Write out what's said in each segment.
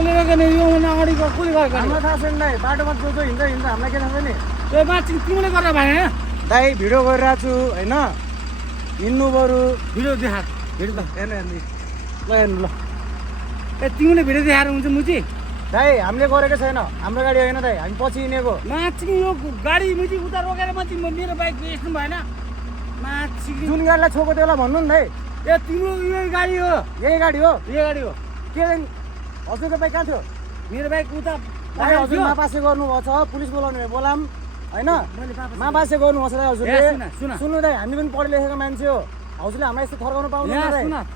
कसले रोकेन यो भने अगाडि कसले गरेको हामीलाई थाहा छैन दाइ बाटोमा जो जो हिँड्छ हिँड्छ हामीलाई के थाहा छ नि ए माथि तिमीले गरेर भने दाइ भिडियो गरिरहेको छु होइन हिँड्नु बरु भिडियो देखा भिडियो त हेर्नु हेर्नु ल हेर्नु ल ए तिमीले भिडियो देखाएर हुन्छ मुची दाइ हामीले गरेको छैन हाम्रो गाडी होइन दाइ हामी पछि हिँडेको माथि यो गाडी मुची उता रोकेर माथि मेरो बाइक यस्तो भएन माथि जुन गाडीलाई छोको त्यसलाई भन्नु नि दाइ ए तिम्रो यही गाडी हो यही गाडी हो यही गाडी हो के हजुरको बाइक कहाँ थियो मेरो बाइक उता दाइ हजुर मापासे गर्नुभएको छ पुलिस बोलाउनु भयो बोलाम होइन मापासे गर्नुभएको छ दाइ हजुरले सुन्नु दाइ हामी पनि पढे लेखेको मान्छे हो हजुरले हामीलाई यस्तो थर्काउनु पाउनु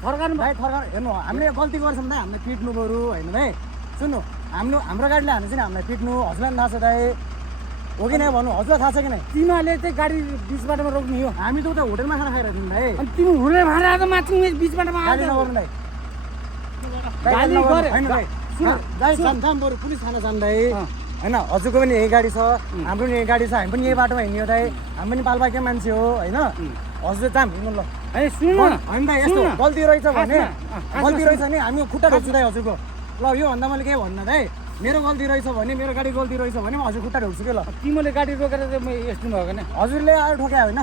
थर्काउनु भाइ थर्काउनु हेर्नु हामीले गल्ती गर्छौँ दाइ हामीलाई पिट्नु बरु होइन भाइ सुन्नु हाम्रो गाडीले हाल्नु चाहिँ हामीलाई पिट्नु हजुरलाई पनि थाहा छ दाइ हो कि नै भन्नु हजुरलाई थाहा छ कि नै तिमीहरूले चाहिँ गाडी बिच बाटोमा रोक्ने हो हामी त उता होटेलमा खाना खाइरहेको थियौँ भाइ अनि तिमी हुले भाडा त माथि बिच बाटोमा गाडी नगर्नु दाइ गाली गरे होइन दाइ दाइ जाम बरु पुलिस थाना जाम दाइ होइन हजुरको पनि यही गाडी छ हाम्रो पनि यही गाडी छ हामी पनि यही बाटोमा हिँड्यो दाइ हामी पनि पाल्पाकै मान्छे हो होइन हजुर जाम हिँड्नु ल है सुन होइन दाइ यस्तो गल्ती रहेछ भने गल्ती रहेछ भने हामी खुट्टा ढोक्छु दाइ हजुरको ल योभन्दा मैले के भन्नु दाइ मेरो गल्ती रहेछ भने मेरो गाडी गल्ती रहेछ भने म हजुर खुट्टा ढोक्छु कि ल तिमीले गाडी रोकेर चाहिँ म यस्तो भएको नि हजुरले आएर ठोक्या होइन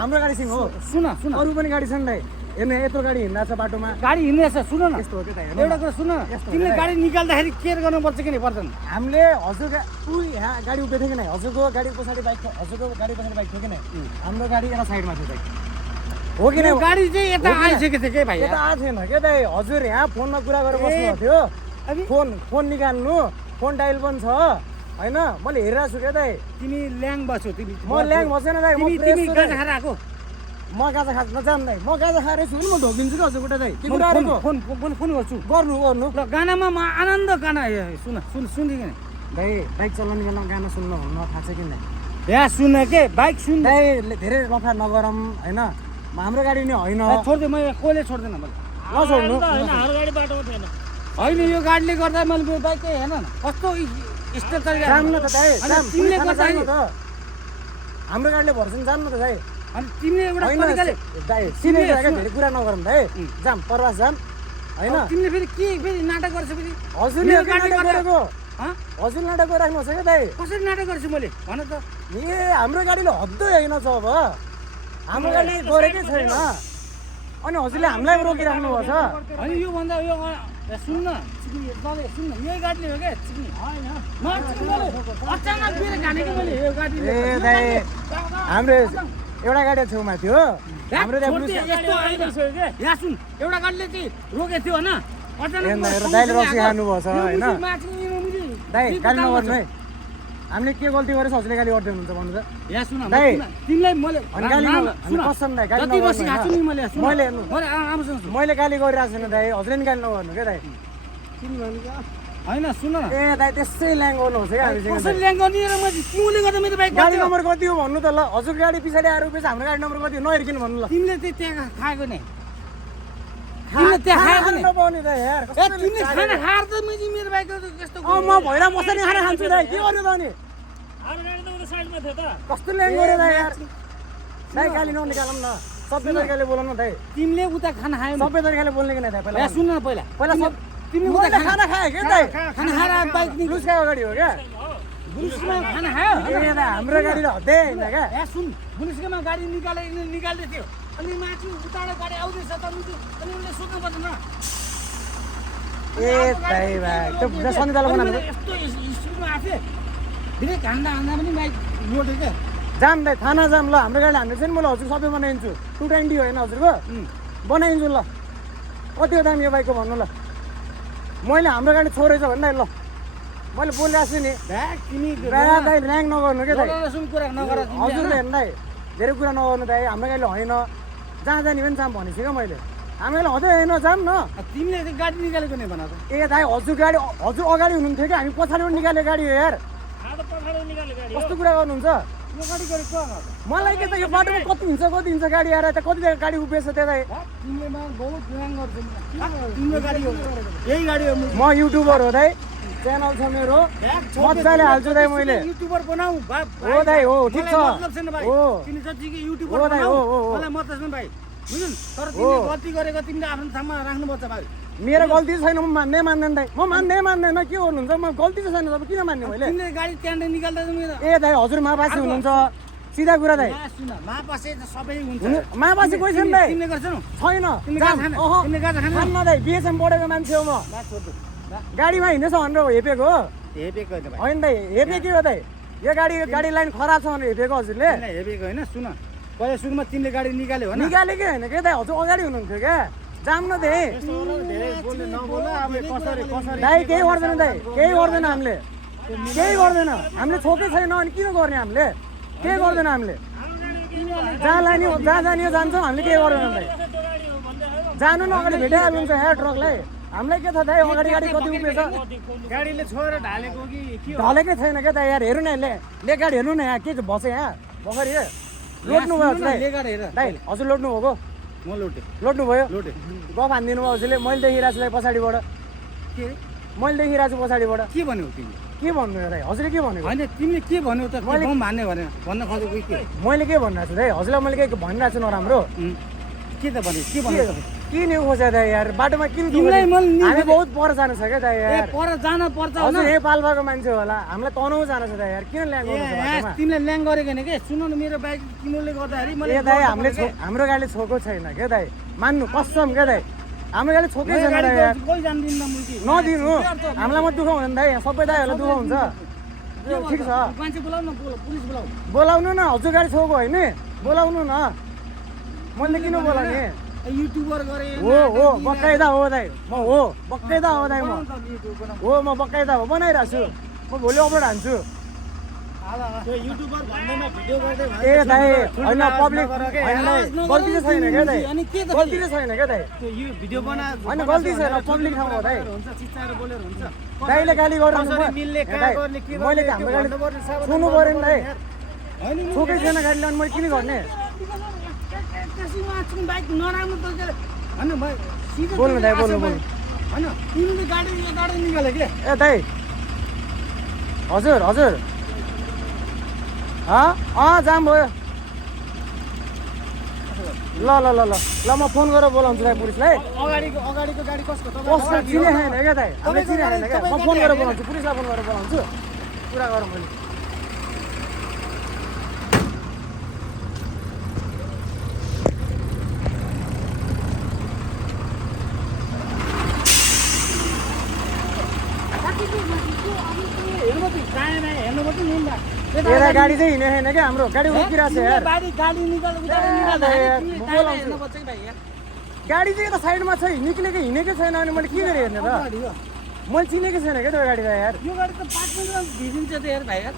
हाम्रो गाडी सिङ हो सुन सुन अरू पनि गाडी छ नि दाइ हेर्नु यत्रो गाडी हिँड्दा छ बाटोमा गाडी हिँड्दैछ सुन न यस्तो हो कि दाइ एउटा कुरा सुन तिमीले गाडी निकाल्दाखेरि केयर गर्नुपर्छ कि नै पर्दैन हामीले हजुरको यहाँ गाडी उभिएको थियो कि नै हजुरको गाडी पछाडि बाइक हजुरको गाडी पछाडि बाइक थियो कि नै हाम्रो गाडी यता साइडमा थियो दाइ हो कि नै गाडी चाहिँ यता आइसकेको थियो के भाइ यता आएको थिएन के दाइ हजुर यहाँ फोनमा कुरा गरेर बस्नु थियो फोन निकाल्नु फोन डायल पनि छ होइन मैले हेरिरहेको छु क्या दाइ तिमी ल्याङ बस्छौ तिमी म ल्याङ बसेन दाइ तिमी गाजा खाएर आएको म गाजा खाएर नजान्दै म गाजा खाएर छु भने म ढोकिन्छु कि हजुर खुट्टा दाइ के कुरा गरेको फोन गर्छु गर्नु ल गानामा म आनन्द गाना सुन सुन सुन्दिन नि दाइ बाइक चलाउने बेलामा गाना सुन्नु भन्नु थाहा छ कि नै यहाँ सुन के बाइक सुन दाइ धेरै लफा नगरौँ होइन हाम्रो गाडी नि होइन छोड्दै म कसले छोड्दैन मैले नछोड्नु हाम्रो गाडी बाटोमा थिएन होइन यो गाडीले गर्दा मैले मेरो बाइक हेर्न कस्तो स्टेप तरिका जाम न त दाइ तिमीले गर्दा हाम्रो गाडीले भर्छन् जाम न त दाइ अनि तिमीले एउटा तरिकाले दाइ सिधै धेरै कुरा नगरौँ दाइ जाम प्रवास जाम होइन तिमीले फेरि के फेरि नाटक गर्छ फेरि हजुरले नाटक गरेको हजुर नाटक गरिराख्नु छ क्या दाइ कसरी नाटक गर्छु मैले भन त ए हाम्रो गाडीले हद्दै होइन छ अब हाम्रो गाडी गरेकै छैन अनि हजुरले हामीलाई रोकिराख्नु भएको छ अनि यो भन्दा यो सुन्न सुन्न यही गाडीले हो क्या अचानक मेरो घानेको मैले यो गाडी ए दाइ हाम्रो एउटा गाडी छेउमा थियो हाम्रो यहाँ सुन एउटा गाडीले चाहिँ रोकेको थियो होइन अचानक दाइले रक्सी खानुभएको छ होइन दाइ गाली नगर्नु है हामीले के गल्ती गरेछ हजुरले गाली गर्दै हुनुहुन्छ भन्नु त यहाँ सुन दाइ तिमीलाई मैले कसम दाइ गाली मैले गाली गरिरहेको छैन दाइ हजुरले नि गाली नगर्नु क्या दाइ होइन सुन ए दाइ त्यसै ल्याङ गर्नुहोस् है हामी कसरी ल्याङ गर्ने र मैले तिमीले गर्दा मेरो बाइक गाडी नम्बर कति हो भन्नु त ल हजुर गाडी पछाडि आएर उभिएछ हाम्रो गाडी नम्बर कति हो नहेरिकन भन्नु ल तिमीले चाहिँ त्यहाँ खाएको नि तिमीले त्यहाँ खाएको नि नपाउने दाइ यार ए तिमीले खाना खाएर त मैले मेरो बाइक यस्तो म भैरा बस्दै खाना खान्छु दाइ के गर्यो त अनि अरू गाडी त उता साइडमा थियो त कस्तो ल्याङ गर्यो दाइ यार दाइ गाली ननिकालौँ न सबै तरिकाले बोलाउनु दाइ तिमीले उता खाना खायौ सबै तरिकाले बोल्ने कि नै दाइ पहिला सुन न पहिला सब तिमीले उता खाना खायो के दाइ खाना खाएर बाइक लुस्काको गाडी हो क्या बुलिसमा खाना खायो ए दाइ हाम्रो गाडीले हद्दै होइन क्या ए सुन बुलिसमा गाडी निकाल्दै थियो अनि माथि उताबाट गाडी आउँदैछ त अनि उसले सोध्नु पर्छ न ए दाइ भाइ त्यो सन्धितालो बनाउनु यस्तो स्कुलमा आथे धेरै खाँदा पनि बाइक लोड्यो क्या जाम दाइ थाना जाम ल हाम्रो गाडी हामीले चाहिँ म हजुर सबै बनाइदिन्छु 220 होइन हजुरको बनाइदिन्छु ल कति हो दाम यो बाइकको भन्नु ल मैले हाम्रो गाडी छोडेछ भने दाइ ल मैले बोलिरहेको छु नि दाइ ऱ्याङ नगर्नु क्या दाइ हजुरले हेर्नु दाइ धेरै कुरा नगर्नु दाइ हाम्रो गाडीले होइन जहाँ जाने पनि जाम भनेको छु क्या मैले हामीलाई हजुर होइन जाम न तिमीले गाडी निकालेको नै भन ए दाइ हजुर गाडी हजुर अगाडि हुनुहुन्थ्यो कि हामी पछाडिबाट निकालेको गाडी हो यार कस्तो कुरा गर्नुहुन्छ मलाई के त यो बाटोमा कति हिँड्छ गाडी आएर त कति गाडी उभिएछ त्यता यही गाडी हो म युट्युबर हो दाइ च्यानल छ मेरो मजाले हाल्छु दाइ मैले युट्युबर बनाऊ हो दाइ हो ठिक छ हो तिमी जतिकै युट्युबर बनाऊ मलाई मतलब छैन भाइ बुझ्नु तर तिमीले गल्ती गरेको तिमीले आफ्नो ठाउँमा राख्नुपर्छ भाइ मेरो गल्ती छैन, म मान्दै मान्दैन दाइ, म मान्दैन के गर्नुहुन्छ, म गल्ती चाहिँ छैन, तपाईँ किन मान्ने मैले? तिमीले गाडी त्यहाँबाट निकाल्दा मेरो ए दाइ हजुर मापासी हुनुहुन्छ, सिधा कुरा दाइ। सुन मापासे सबै हुन्छ मापासी कोही छैन दाइ, तिमीले गर्छौ छैन तिमीले गाजा खान खान्न दाइ, बिएसएम पढेको मान्छे हो म, गाडीमा हिँड्दैछ भनेर हेपेको हो हेपेको होइन भाइ होइन दाइ, हेपे के हो दाइ, यो गाडी लाइन खराब छ भनेर हेपेको हजुरले? हेपेको होइन सुन पहिला सुरुमा तिमीले गाडी निकाल्यो होइन निकालेकै होइन के दाइ, हजुर अगाडि हुनुहुन्थ्यो क्या, जाम न दे दाइ, केही गर्दैन दाइ, केही गर्दैन हामीले, केही गर्दैन हामीले, छोकै छैन अनि किन गर्ने हामीले, केही गर्दैन हामीले, जहाँ लाने हो जहाँ जाने हो जान्छौँ हामीले, केही गर्दैन दाइ, जानु न अगाडि भेटाइहाल्नुहुन्छ यहाँ ट्रकलाई, हामीलाई के थाहा दाइ अगाडि गाडी कति उभिएछ, गाडीले छोएर ढालेको कि के हो ढलेकै छैन क्या दाइ, यार हेर्नु न ले गाडी हेर्नु न यहाँ के बस्छ यहाँ भर्खर लोड्नु भयो दाइ, दाइ हजुर लोड्नु भएको, म लोटे लोड्नु भयो, लोटे गफ हानिदिनु भयो हजुरले, मैले देखिरहेको छु पछाडिबाट, के मैले देखिरहेको छु पछाडिबाट, के भन्यौ तिमीले के भन्नु दाइ हजुरले के भनेको, होइन तिमीले के भन्यौ त मैले मान्ने भनेर भन्न खोजेको के मैले के भनिरहेको छु दाइ हजुरलाई, मैले के भनिरहेको छु नराम्रो, के त भन्यो के भन्यो किन खोज्यो दाइ यार, बाटोमा किन तिमीलाई हामी बहुत पर जानु छ क्या दाइ यार, पर जान पर्छ हजुर यही पाल्पाको मान्छे होला, हामीलाई तनहु जानु छ दाइ यार, किन ल्याङ गर्नु छ बाटोमा? तिमीले ल्याङ गरेको होइन के सुन न मेरो बाइक तिमीले गर्दाखेरि मैले ए दाइ हाम्रो गाडीले छोएको छैन क्या दाइ, मान्नु कसम क्या दाइ, हाम्रो गाडीले छोकै छैन दाइ यार, कोही जान्दिनँ मुर्गी नदिनु हामीलाई म दुःख हुँदैन दाइ, सबै दाइहरूलाई दुःख हुन्छ, ठिक छ मान्छे बोलाउ न पुलिस बोलाउ बोलाउनु न, हजुर गाडी छोएको होइन बोलाउनु न, मैले किन बोलाउने, युट्युबर गरे हो बकाइदा हो दाइ, म हो बकाइदा हो दाइ, म बकाइदा हो बनाइरहेको छु, म भोलि अपलोड हान्छु, युट्युबर भन्दैमा भिडियो गर्दै ए दाइ होइन पब्लिक होइन दाइ, गल्ती चाहिँ छैन क्या दाइ, गल्ती चाहिँ छैन क्या दाइ, यो भिडियो बना होइन गल्ती छैन, पब्लिक ठाउँ हो दाइ, हुन्छ चिच्चाएर बोलेर हुन्छ दाइले गाली गर्नु मिल्ने मैले हाम्रो गाडी छुनु पऱ्यो नि दाइ, छोकै छैन गाडी ल्याउनु, मैले किन गर्ने, बाइक नराम्रो तरिकाले होइन भाइ बोल्नु दाइ बोल्नु होइन तिमीले गाडी गाडी निकाल्यो के ए दाइ हजुर हजुर जाम भयो, ल ल ल ल ल म फोन गरेर बोलाउँछु दाइ पुलिसलाई, अगाडिको गाडी कसको चिने छैन क्या दाइ, हामीले चिने छैन क्या, म फोन गरेर बोलाउँछु पुलिसलाई, फोन गरेर बोलाउँछु, कुरा गरौँ मैले, यता गाडी चाहिँ हिँडेको छैन क्या, हाम्रो गाडी रोकिरहेको छ यार, गाडी चाहिँ यता साइडमा छ, निक्लेको हिँडेकै छैन अनि मैले के गरेँ हेर्ने त, मैले चिनेकै छैन क्या त्यो गाडी त यार, यो गाडी त 5 मिनेटमा भिजिन्छ त यार भाइ यार,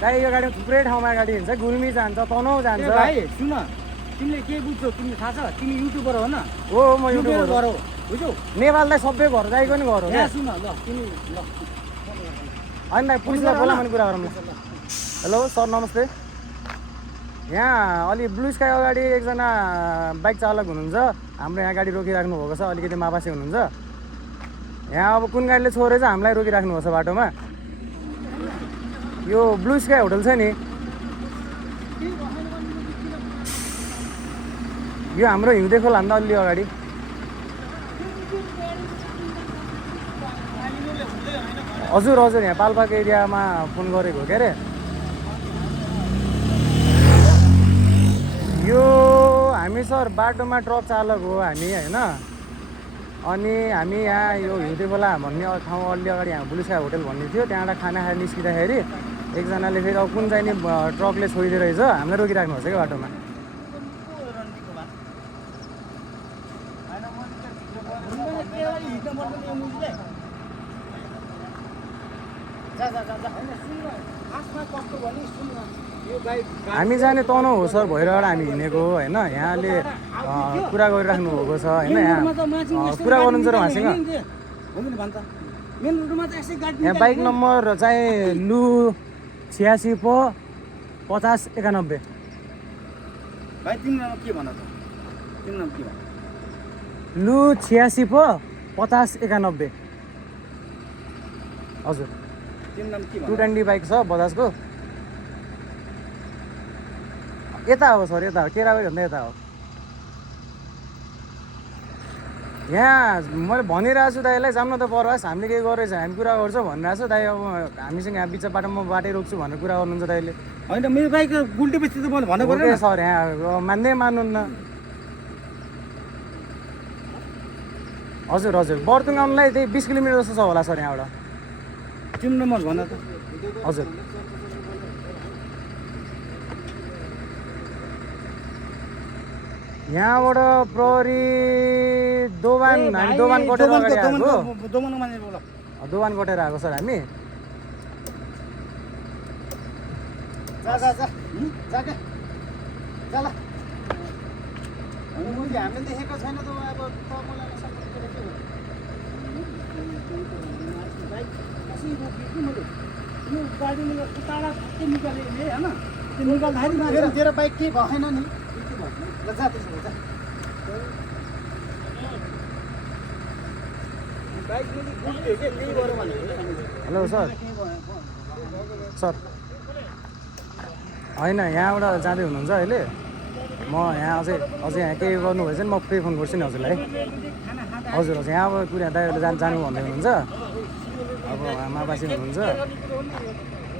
दाइ यो गाडीमा थुप्रै ठाउँमा गाडी हिँड्छ, गुल्मी जान्छ, तनहु जान्छ, भाइ सुन तिमीले के बुझ्छौ, तिमीले थाहा छ तिमी युट्युबर हो न, हो म युट्युबर गरौ बुझ्यौ, नेपाललाई सबै घर दाइको नि घर हो क्या, सुन ल तिमी ल होइन दाइ पुलिसलाई बोला भने कुरा गरौँ ल, हेलो सर नमस्ते, यहाँ अलि ब्लु स्काई अगाडि एकजना बाइक चालक हुनुहुन्छ, हाम्रो यहाँ गाडी रोकिराख्नु भएको छ, अलिकति मापासी हुनुहुन्छ, यहाँ अब कुन गाडीले छोडेछ हामीलाई रोकिराख्नु भएको छ बाटोमा, यो ब्लु स्काई होटल छ नि, यो हाम्रो हिउँदे खोला भन्दा अलि अगाडि, हजुर हजुर यहाँ पाल्पाको एरियामा फोन गरेको हो के अरे, यो हामी सर बाटोमा ट्रक चालक हो हामी होइन, अनि हामी यहाँ यो हिउँदे खोला भन्ने ठाउँ अलि अगाडि यहाँ ब्लु स्काई होटल भन्ने थियो, त्यहाँबाट खाना खाएर निस्किँदाखेरि एकजनाले फेरि अब कुन चाहिँ नि ट्रकले छोइदियो रहेछ, हामीलाई रोकिराख्नु भएको छ क्या बाटोमा, हामी जाने तनहु हो सर, भैरबाट हामी हिँडेको होइन, यहाँले कुरा गरिराख्नु भएको छ होइन, यहाँ कुरा गर्नुहुन्छ र उहाँसँग, यहाँ बाइक नम्बर चाहिँ लु 86 प 50 91, भाइ तिम्रो नाम के भन त, तिम्रो नाम के भन, लु 86 प 50 91, हजुर तिम्रो नाम के भन, 220 बाइक छ बजाजको, यता हो सर, यता हो केराबारी भन्दा यता हो, यहाँ मैले भनिरहेको छु दाइलाई जाऊँ न त परवास हामीले केही गरेछ हामी कुरा गर्छौँ भनिरहेको छ दाइ अब हामीसँग यहाँ बिच बाटोमा म बाटै रोक्छु भनेर कुरा गर्नुहुन्छ दाइले होइन मेरो बाइक गुल्टेपछि त मैले भन्नु पऱ्यो ओके सर यहाँ मान्दै मान्नुहुन्न हजुर हजुर बर्तुङ आउनुलाई त्यही 20 किलोमिटर जस्तो छ होला सर यहाँबाट तिम्रो नम्बर भन त हजुर यहाँबाट प्रहरी दोबान हामी दोबान कटेर अगाडि आएको दोबानमा माने बोला दोबान कटेर आएको सर हामी जा जा जा जा के जा ल हामीले देखेको छैन त अब मलाई सपोर्ट गरेको बाइक कसरी रोक्यो कि मैले यो गाडीले टाढा ठ्याक्कै निकालेँ नि होइन त्यो निकाल्दाखेरि तेरो बाइक केही भएन नि ल जा त्यसो भए जा बाइक मैले गुल्ट्यो के त्यही भएर भनेको हेलो सर सर होइन यहाँबाट जाँदै हुनुहुन्छ अहिले म यहाँ अझै यहाँ केही गर्नु भएछ नि म फेरि फोन गर्छु नि हजुरलाई हजुर हजुर यहाँ अब कुरा दाइहरूले जानु भन्दै हुनुहुन्छ अब आमाबासी हुनुहुन्छ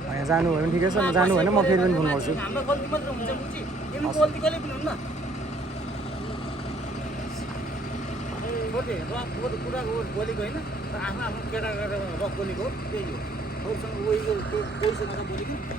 यहाँ जानुभयो भने ठिकै छ जानु भएन म फेरि पनि फोन गर्छु हाम्रो गल्ती मात्र हुन्छ बुझी तिम्रो गल्ती कहिले पनि हुन्न रक कुरा बोलेको होइन आफ्नो आफ्नो केटा रक बोलेको त्यही हो कोहीसँग बोलेको